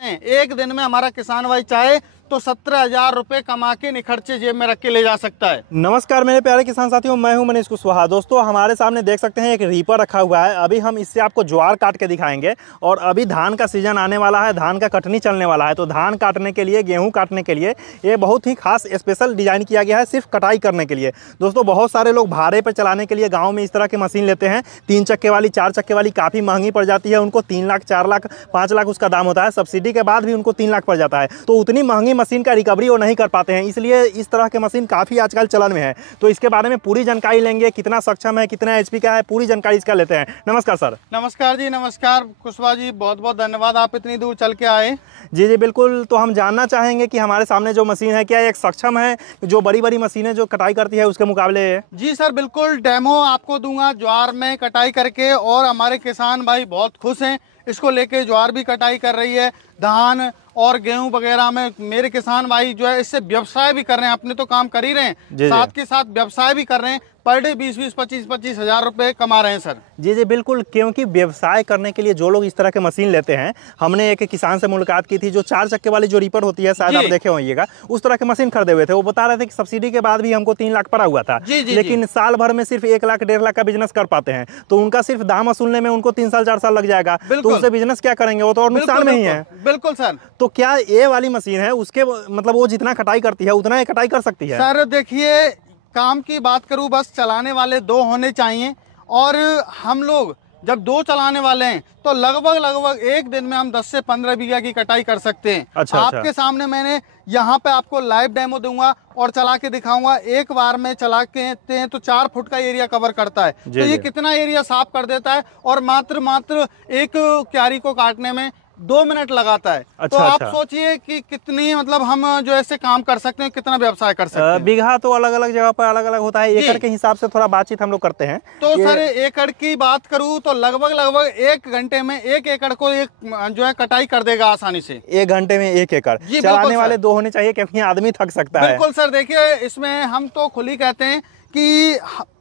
एक दिन में हमारा किसान भाई चाहे तो 17,000 रुपए कमा के निखर्चे जेब में रख के ले जा सकता है। नमस्कार मेरे प्यारे किसान साथियों, मैं हूं मनीष कुशवाहा। दोस्तों हमारे सामने देख सकते हैं एक रीपर रखा हुआ है। अभी हम इससे आपको ज्वार काट के दिखाएंगे और अभी धान का सीजन आने वाला है, धान का कटनी चलने वाला है। तो धान काटने के लिए, गेहूँ काटने के लिए ये बहुत ही खास स्पेशल डिजाइन किया गया है, सिर्फ कटाई करने के लिए। दोस्तों बहुत सारे लोग भाड़े पर चलाने के लिए गाँव में इस तरह की मशीन लेते हैं। 3 चक्के वाली, 4 चक्के वाली काफ़ी महंगी पड़ जाती है उनको। 3 लाख, 4 लाख, 5 लाख उसका दाम होता है। सब्सिडी के बाद भी उनको 3 लाख पड़ जाता है। तो उतनी महंगी मशीन का रिकवरी नहीं कर पाते हैं, इसलिए इस तरह के मशीन काफ़ी आजकल चलन में है। तो इसके बारे में पूरी जानकारी लेंगे, कितना सक्षम है, कितना एचपी का है, पूरी जानकारी इसका लेते हैं। नमस्कार सर। नमस्कार जी, नमस्कार कुशवाहा जी, बहुत बहुत धन्यवाद, आप इतनी दूर चल के आए। जी जी बिल्कुल। तो हम जानना चाहेंगे कि हमारे सामने जो मशीन है, क्या एक सक्षम है जो बड़ी बड़ी मशीनें जो कटाई करती है उसके मुकाबले? जी सर, बिल्कुल डेमो आपको दूंगा ज्वार में कटाई करके, और हमारे किसान भाई बहुत खुश हैं इसको लेके। ज्वार भी कटाई कर रही है, धान और गेहूं वगैरह में मेरे किसान भाई जो है इससे व्यवसाय भी कर रहे हैं। अपने तो काम कर ही रहे हैं, साथ के साथ व्यवसाय भी कर रहे हैं। पर डे 20-20, 25-25 हज़ार रुपए कमा रहे हैं सर। जी जी बिल्कुल, क्योंकि व्यवसाय करने के लिए जो लोग इस तरह के मशीन लेते हैं, हमने एक किसान से मुलाकात की थी जो 4 चक्के वाली जो रीपर होती है, शायद आप देखे होइएगा, उस तरह के मशीन खरीदे हुए थे। वो बता रहे थे कि सब्सिडी के बाद भी हमको 3 लाख पड़ा हुआ था। लेकिन साल भर में सिर्फ 1 लाख, 1.5 लाख का बिजनेस कर पाते हैं। तो उनका सिर्फ दाम वसूलने में उनको 3 साल 4 साल लग जाएगा। तो उससे बिजनेस क्या करेंगे, वो तो और नुकसान में ही है। बिल्कुल सर। तो क्या ये वाली मशीन है उसके मतलब वो जितना कटाई करती है उतना ही कटाई कर सकती है? सर देखिए, काम की बात करूं, बस चलाने वाले 2 होने चाहिए। और हम लोग जब 2 चलाने वाले हैं तो लगभग एक दिन में हम 10 से 15 बीघा की कटाई कर सकते हैं। आपके सामने मैंने यहाँ पे आपको लाइव डेमो दूंगा और चला के दिखाऊंगा। एक बार में चला के हैं तो 4 फुट का एरिया कवर करता है। तो ये कितना एरिया साफ कर देता है, और मात्र एक क्यारी को काटने में 2 मिनट लगाता है। तो आप सोचिए कि कितनी मतलब हम जो ऐसे काम कर सकते हैं, कितना व्यवसाय कर सकते हैं। बीघा तो अलग अलग जगह पर अलग अलग होता है, एकड़ के हिसाब से थोड़ा बातचीत हम लोग करते हैं। तो सर एकड़ की बात करूं तो लगभग 1 घंटे में 1 एकड़ को एक जो है कटाई कर देगा आसानी से। 1 घंटे में 1 एकड़। चलाने वाले 2 होने चाहिए क्योंकि आदमी थक सकता है। बिल्कुल सर, देखिए इसमें हम तो खुली कहते हैं कि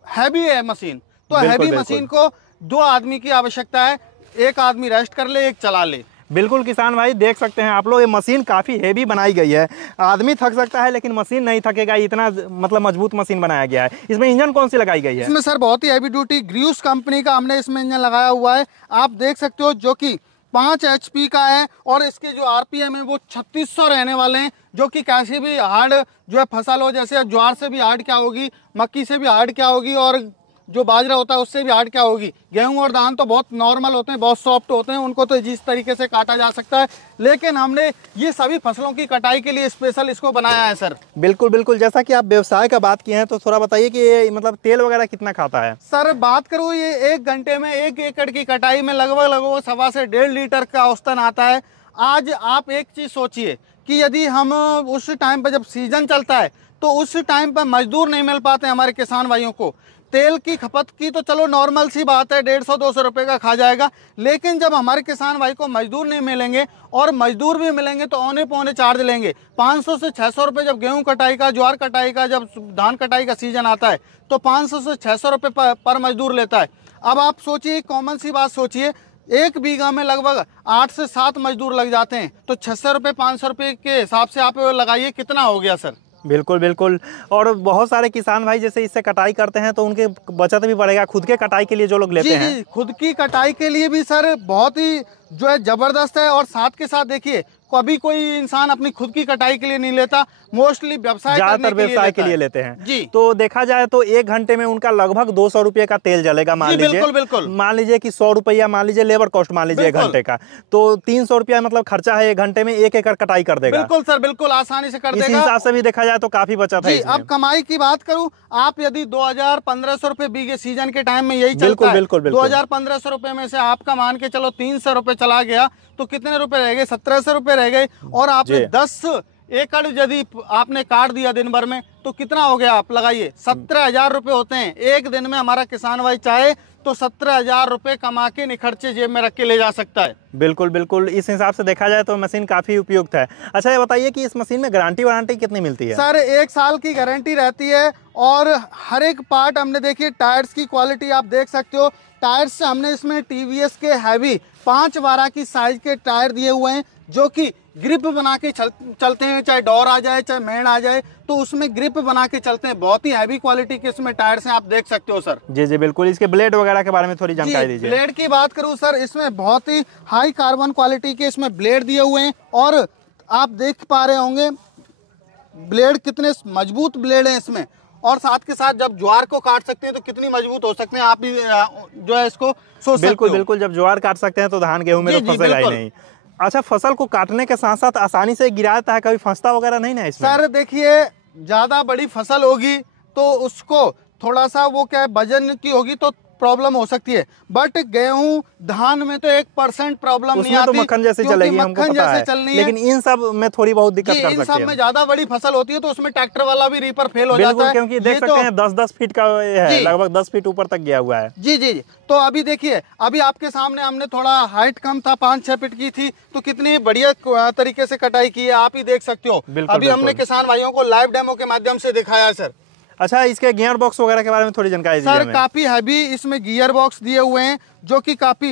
हैवी है मशीन। तो हैवी मशीन को 2 आदमी की आवश्यकता है, एक आदमी रेस्ट कर ले, एक चला ले। बिल्कुल किसान भाई, देख सकते हैं आप लोग, ये मशीन काफ़ी हेवी बनाई गई है। आदमी थक सकता है लेकिन मशीन नहीं थकेगा, इतना मतलब मजबूत मशीन बनाया गया है। इसमें इंजन कौन सी लगाई गई है? इसमें सर बहुत ही हैवी ड्यूटी ग्रीव्स कंपनी का हमने इसमें इंजन लगाया हुआ है। आप देख सकते हो, जो कि 5 HP का है, और इसके जो RPM है वो 3600 रहने वाले हैं। जो कि कैसी भी हार्ड जो है फसल हो, जैसे ज्वार से भी हार्ड क्या होगी, मक्की से भी हार्ड क्या होगी, और जो बाजरा होता है उससे भी हार्ड क्या होगी। गेहूं और धान तो बहुत नॉर्मल होते हैं, बहुत सॉफ्ट होते हैं, उनको तो जिस तरीके से काटा जा सकता है। लेकिन हमने ये सभी फसलों की कटाई के लिए स्पेशल इसको बनाया है सर। बिल्कुल बिल्कुल। जैसा कि आप व्यवसाय का बात किए हैं, तो थोड़ा बताइए कि ये मतलब तेल वगैरह कितना खाता है? सर बात करूँ, ये 1 घंटे में 1 एकड़ की कटाई में लगभग 1.25 से 1.5 लीटर का औसतन आता है। आज आप एक चीज सोचिए कि यदि हम उस टाइम पर जब सीजन चलता है तो उस टाइम पर मजदूर नहीं मिल पाते हमारे किसान भाइयों को। तेल की खपत की तो चलो नॉर्मल सी बात है, 150-200 रुपए का खा जाएगा। लेकिन जब हमारे किसान भाई को मजदूर नहीं मिलेंगे, और मजदूर भी मिलेंगे तो औने पौने चार्ज लेंगे। 500 से 600 रुपए जब गेहूं कटाई का, ज्वार कटाई का, जब धान कटाई का सीजन आता है तो 500 से 600 रुपए पर मजदूर लेता है। अब आप सोचिए, कॉमन सी बात सोचिए, 1 बीघा में लगभग 8 से 7 मजदूर लग जाते हैं। तो 600 रुपए 500 रुपए के हिसाब से आप लगाइए कितना हो गया सर। बिल्कुल बिल्कुल। और बहुत सारे किसान भाई जैसे इससे कटाई करते हैं तो उनके बचत भी बढ़ेगा। खुद के कटाई के लिए जो लोग लेते हैं, खुद की कटाई के लिए भी सर बहुत ही जो है जबरदस्त है। और साथ के साथ देखिए, कभी कोई इंसान अपनी खुद की कटाई के लिए नहीं लेता, मोस्टली व्यवसाय के लिए लेते हैं जी। तो देखा जाए तो 1 घंटे में उनका लगभग 200 रुपये का तेल जलेगा। मान लीजिए, बिल्कुल मान लीजिए कि 100 रुपया मान लीजिए लेबर कॉस्ट मान लीजिए 1 घंटे का, तो 300 रुपया मतलब खर्चा है। 1 घंटे में 1 एकड़ कटाई कर देगा। बिल्कुल सर, बिल्कुल आसानी से कर देगा। इस हिसाब से भी देखा जाए तो काफी बचत है। अब कमाई की बात करूं, आप यदि 2000-1500 रुपए बीघे सीजन के टाइम में यही चलता है, 2000-1500 रुपए में से आपका मान के चलो 300 रुपए चला गया तो कितने रुपए रह गए? 1700 रुपए रह गए। और आपने 10 एकड़ यदि आपने काट दिया दिन भर में तो कितना हो गया? आप लगाइए, 17,000 रुपए होते हैं। एक दिन में हमारा किसान भाई चाहे तो 17,000 रुपए कमा के निखर्चे जेब में रख के ले जा सकता है। बिल्कुल बिल्कुल। इस हिसाब से देखा जाए तो मशीन काफी उपयुक्त है। अच्छा ये बताइए कि इस मशीन में गारंटी वारंटी कितनी मिलती है? सर 1 साल की गारंटी रहती है, और हर एक पार्ट हमने देखिए, टायर्स की क्वालिटी आप देख सकते हो। टायर्स हमने इसमें TVS के हैवी 5/12 की साइज के टायर दिए हुए हैं, जो कि ग्रिप बना के चलते हैं, चाहे डोर आ जाए चाहे मेन आ जाए तो उसमें ग्रिप बना के चलते हैं। बहुत ही हैवी क्वालिटी के इसमें टायर्स हैं, आप देख सकते हो सर। जी जी बिल्कुल। इसके ब्लेड वगैरह के बारे में थोड़ी जानकारी दीजिए। ब्लेड की बात करूं सर, इसमें बहुत ही हाई कार्बन क्वालिटी के इसमें ब्लेड दिए हुए हैं और आप देख पा रहे होंगे ब्लेड कितने मजबूत ब्लेड हैं इसमें, और साथ के साथ जब ज्वार को काट सकते हैं तो कितनी मजबूत हो सकते हैं, आप भी जो है इसको सोच सकते हो। बिल्कुल बिल्कुल, जब ज्वार काट सकते हैं तो धान गेहूं में तो फंसेगा ही नहीं। अच्छा, फसल को काटने के साथ साथ आसानी से गिरा देता है, कभी फंसता वगैरह नहीं ना इसमें? सर देखिए, ज्यादा बड़ी फसल होगी तो उसको थोड़ा सा वो क्या है वजन की होगी तो प्रॉब्लम हो सकती है, बट गेहूं धान में तो 1% प्रॉब्लम नहीं आती, तो मक्खन जैसे चलेगी, हमको पता है। चलनी लेकिन इन सब में थोड़ी बहुत दिक्कत कर सकती है। इन सब में ज्यादा बड़ी फसल होती है तो उसमें ट्रैक्टर वाला भी रीपर फेल हो जाता है, क्योंकि देख सकते हैं 10-10 फीट का है, लगभग 10 फीट ऊपर तक गया हुआ है। जी जी। तो अभी देखिए, अभी आपके सामने हमने थोड़ा हाइट कम था, 5-6 फीट की थी, तो कितनी बढ़िया तरीके से कटाई की है, आप ही देख सकते हो। अभी हमने किसान भाइयों को लाइव डेमो के माध्यम से दिखाया है सर। अच्छा, इसके गियर बॉक्स वगैरह के बारे में थोड़ी जानकारी दीजिए। सर काफी हैवी इसमें गियर बॉक्स दिए हुए हैं जो कि काफी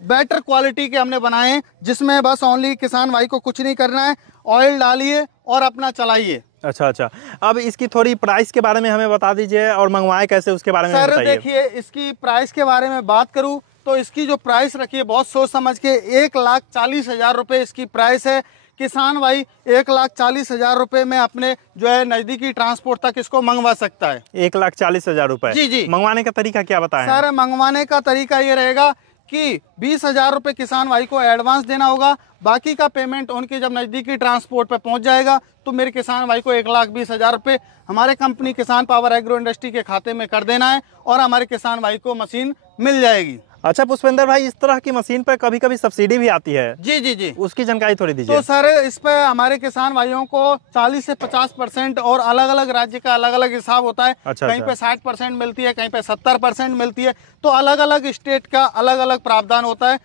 बेटर क्वालिटी के हमने बनाए हैं, जिसमें बस ओनली किसान भाई को कुछ नहीं करना है, ऑयल डालिए और अपना चलाइए। अच्छा अच्छा, अब इसकी थोड़ी प्राइस के बारे में हमें बता दीजिए और मंगवाए कैसे उसके बारे में बताइए। सर देखिए, इसकी प्राइस के बारे में बात करूं तो इसकी जो प्राइस रखी है बहुत सोच समझ के, 1,40,000 रुपये इसकी प्राइस है। किसान भाई 1,40,000 रुपये में अपने जो है नजदीकी ट्रांसपोर्ट तक इसको मंगवा सकता है। 1,40,000 रुपए? जी जी। मंगवाने का तरीका क्या बताएं? सर मंगवाने का तरीका ये रहेगा कि 20,000 रुपये किसान भाई को एडवांस देना होगा, बाकी का पेमेंट उनके जब नजदीकी ट्रांसपोर्ट पे पहुंच जाएगा तो मेरे किसान भाई को 1,20,000 रुपये हमारे कंपनी किसान पावर एग्रो इंडस्ट्री के खाते में कर देना है और हमारे किसान भाई को मशीन मिल जाएगी। अच्छा पुष्पेंद्र भाई, इस तरह की मशीन पर कभी कभी सब्सिडी भी आती है? जी जी जी, उसकी जानकारी थोड़ी दीजिए। तो सर इस पे हमारे किसान भाइयों को 40 से 50% और अलग अलग राज्य का अलग अलग हिसाब होता है। कहीं पे 60% मिलती है, कहीं पे 70% मिलती है, तो अलग अलग स्टेट का अलग अलग प्रावधान होता है।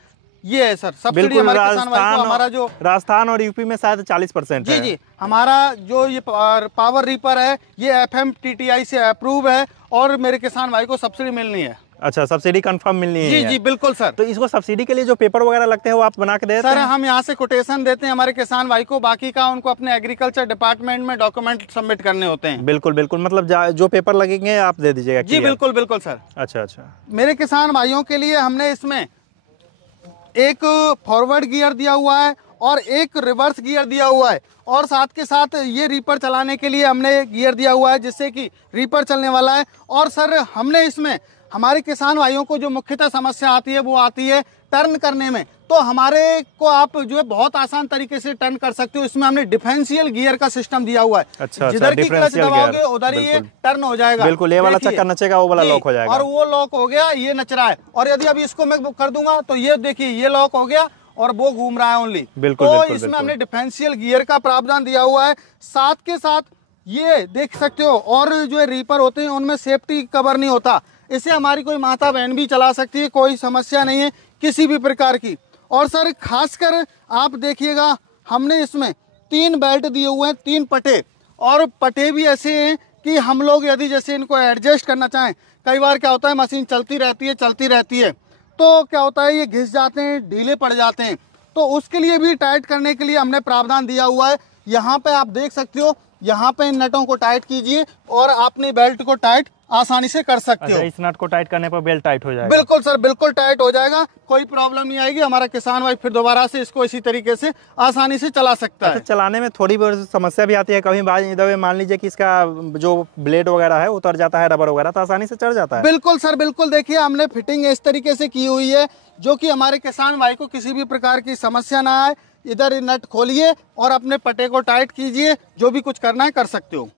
ये है सर सब्सिडी हमारे किसान भाई को। हमारा जो राजस्थान और यूपी में शायद 40% है। जी जी, हमारा जो ये पावर रीपर है ये FMTTI से अप्रूव है और मेरे किसान भाई को सब्सिडी मिलनी है। अच्छा, सब्सिडी कंफर्म मिलनी है? जी जी बिल्कुल सर। तो इसको सब्सिडी के लिए जो पेपर वगैरह लगते हैं वो आप बना के देते हैं? सर हम यहाँ से कोटेशन देते हैं हमारे किसान भाई को, बाकी का उनको अपने एग्रीकल्चर डिपार्टमेंट में डॉक्यूमेंट सबमिट करने होते हैं। बिल्कुल बिल्कुल, मतलब जो पेपर लगेंगे आप दे दीजिएगा? जी बिल्कुल बिल्कुल सर। अच्छा अच्छा। मेरे किसान भाइयों के लिए हमने इसमें एक फॉरवर्ड गियर दिया हुआ है और एक रिवर्स गियर दिया हुआ है, और साथ के साथ ये रीपर चलाने के लिए हमने गियर दिया हुआ है जिससे कि रीपर चलने वाला है। और सर हमने इसमें हमारे किसान भाइयों को जो मुख्यतः समस्या आती है वो आती है टर्न करने में, तो हमारे को आप जो है बहुत आसान तरीके से टर्न कर सकते हो। इसमें हमने डिफरेंशियल गियर का सिस्टम दिया हुआ है। अच्छा, जिधर की क्लच दबाओगे उधर ही ये टर्न हो जाएगा। बिल्कुल, ये वाला चक्का नचेगा, वो वाला लॉक हो जाएगा। और वो लॉक हो गया, ये नच रहा है, और यदि अभी इसको मैं कर दूंगा तो ये देखिए ये लॉक हो गया और वो घूम रहा है ओनली। तो इसमें हमने डिफरेंशियल गियर का प्रावधान दिया हुआ है। साथ के साथ ये देख सकते हो, और जो रीपर होते हैं उनमें सेफ्टी कवर नहीं होता, इसे हमारी कोई माता बहन भी चला सकती है, कोई समस्या नहीं है किसी भी प्रकार की। और सर खासकर आप देखिएगा हमने इसमें 3 बेल्ट दिए हुए हैं, 3 पटे, और पटे भी ऐसे हैं कि हम लोग यदि जैसे इनको एडजस्ट करना चाहें, कई बार क्या होता है मशीन चलती रहती है तो क्या होता है ये घिस जाते हैं, ढीले पड़ जाते हैं, तो उसके लिए भी टाइट करने के लिए हमने प्रावधान दिया हुआ है। यहाँ पे आप देख सकते हो, यहाँ पे इन नटों को टाइट कीजिए और अपने बेल्ट को टाइट आसानी से कर सकते हो। इस नट को टाइट करने पर बेल्ट टाइट हो जाएगा? बिल्कुल सर, बिल्कुल टाइट हो जाएगा, कोई प्रॉब्लम नहीं आएगी। हमारा किसान भाई फिर दोबारा से इसको इसी तरीके से आसानी से चला सकता है। चलाने में थोड़ी बहुत समस्या भी आती है कभी, मान लीजिए कि इसका जो ब्लेड वगैरह है उतर जाता है, रबर वगैरह, तो आसानी से चढ़ जाता है? बिल्कुल सर बिल्कुल, देखिए हमने फिटिंग इस तरीके से की हुई है जो कि हमारे किसान भाई को किसी भी प्रकार की समस्या ना आए। इधर नट खोलिए और अपने पटे को टाइट कीजिए, जो भी कुछ करना है कर सकते हो।